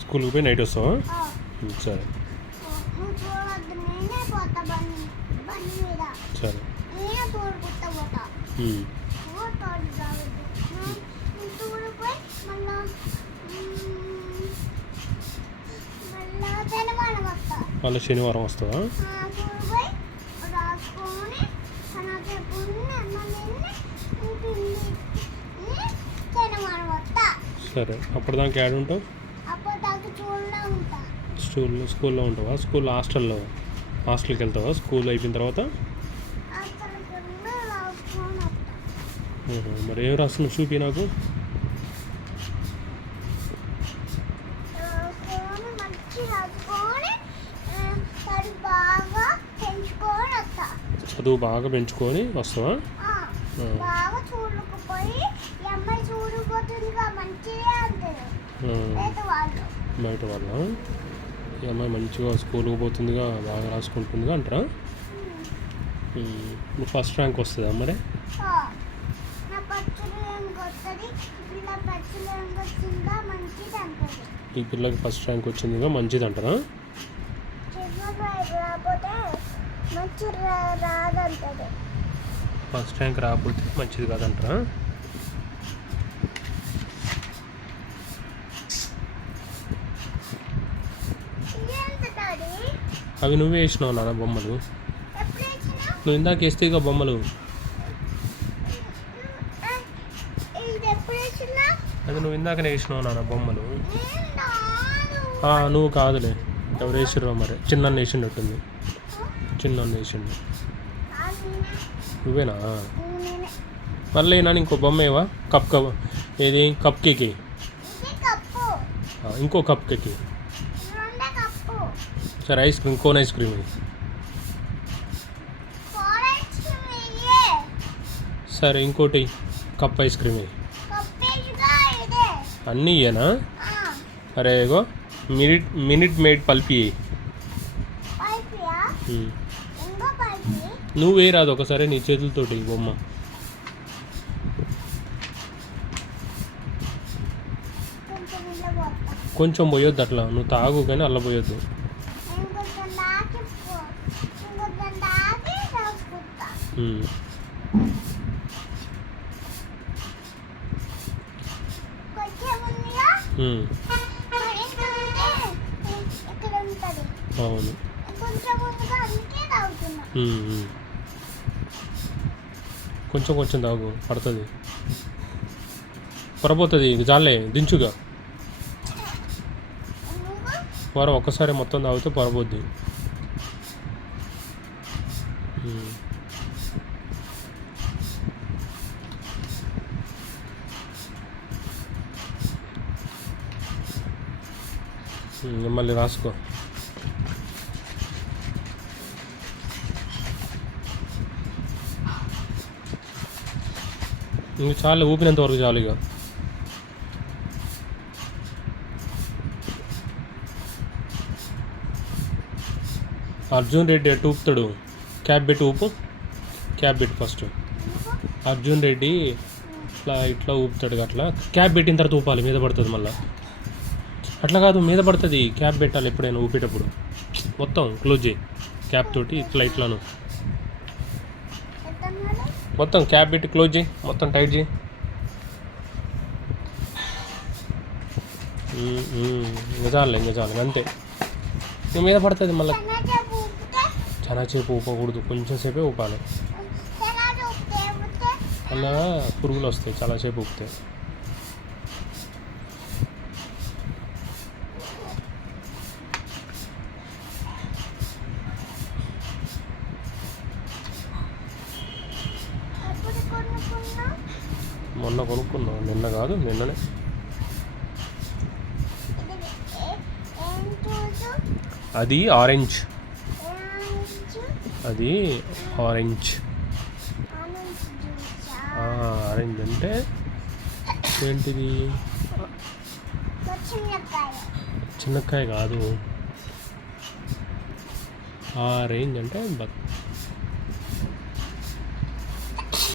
స్కూల్కి పోయి నైట్ వస్తావా? సరే సరే. మళ్ళీ శనివారం వస్తుందా? సరే. అప్పటిదాకా యాడ్ ఉంటావు? స్కూల్లో ఉంటావా? హాస్టల్కి వెళ్తావా స్కూల్ అయిపోయిన తర్వాత? మరి ఏం రాస్తున్నావు చూపి నాకు. చదువు బాగా పెంచుకొని వస్తావా? బయట వాళ్ళ ఈ అమ్మాయి మంచిగా స్కూల్కి పోతుందిగా, బాగా రాసుకుంటుందిగా అంటారా? నువ్వు ఫస్ట్ ర్యాంక్ వస్తుందా మరి? ఈ పిల్లకి ఫస్ట్ ర్యాంక్ వచ్చిందిగా, మంచిది అంటారా? ఫస్ట్ ర్యాంక్ రాకపోతే మంచిది కాదంటారా? అవి నువ్వే వేసినావు నాన్న బొమ్మలు. నువ్వు ఇందాక వేస్తే ఇక బొమ్మలు. అది నువ్వు ఇందాకనే వేసినావు నాన్న బొమ్మలు. నువ్వు కాదులే, ఎవరు వేసిర్రో మరి. చిన్న వేసిండట్టుంది, చిన్న వేసిండు. నువ్వేనా? మళ్ళీ నాన్న ఇంకో బొమ్మ ఏవా? ఏది కప్ కేక్? ఇంకో కప్ కేక్. సరే ice cream, cone ice cream. సరే ఇంకోటి కప్ ఐస్ క్రీమ్. అన్నీ ఇయ్యనా? అరే ఇగో మినిట్ మేడ్ పల్పి. నువ్వు వేయరాదు ఒకసారి నీ చేతులతోటి బొమ్మ. కొంచెం పోయొద్దు అట్లా, నువ్వు తాగు కానీ అల్ల పోయొద్దు. అవును. కొంచెం కొంచెం తాగు, పడుతుంది, పొరపోతుంది. జాలే దించుగా. ఒక్కసారి మొత్తం తాగితే పొరపోద్ది. మళ్ళీ రాసుకో. ఇంక చాలు, ఊపినంత వరకు చాలు. ఇక అర్జున్ రెడ్డి ఎటు ఊపుతాడు? క్యాప్ పెట్టి ఊపు, క్యాప్ పెట్టి ఫస్ట్. అర్జున్ రెడ్డి ఇట్లా ఊపుతాడు, అట్లా క్యాప్ పెట్టిన తర్వాత ఊపాలి, మీద పడుతుంది. మళ్ళీ అట్లా కాదు, మీద పడుతుంది. క్యాప్ పెట్టాలి ఎప్పుడైనా ఊపేటప్పుడు. మొత్తం క్లోజ్ చేయి క్యాప్ తోటి, ఇట్లాను మొత్తం క్యాప్ పెట్టి క్లోజ్ చేయి, మొత్తం టైట్ చేయి. ఇంకా చాలు అంతే. ఇంక మీద పడుతుంది మళ్ళీ. చాలా సేపు ఊపకూడదు, కొంచెం సేపే ఊపాలి. అలా పురుగులు వస్తాయి చాలాసేపు ఊపితే. మొన్న కొనుక్కున్నావు, నిన్న కాదు, నిన్ననే. అది ఆరెంజ్, అది ఆరెంజ్. ఆరెంజ్ అంటే ఏంటిది? చిన్నకాయ కాదు, ఆరెంజ్ అంటే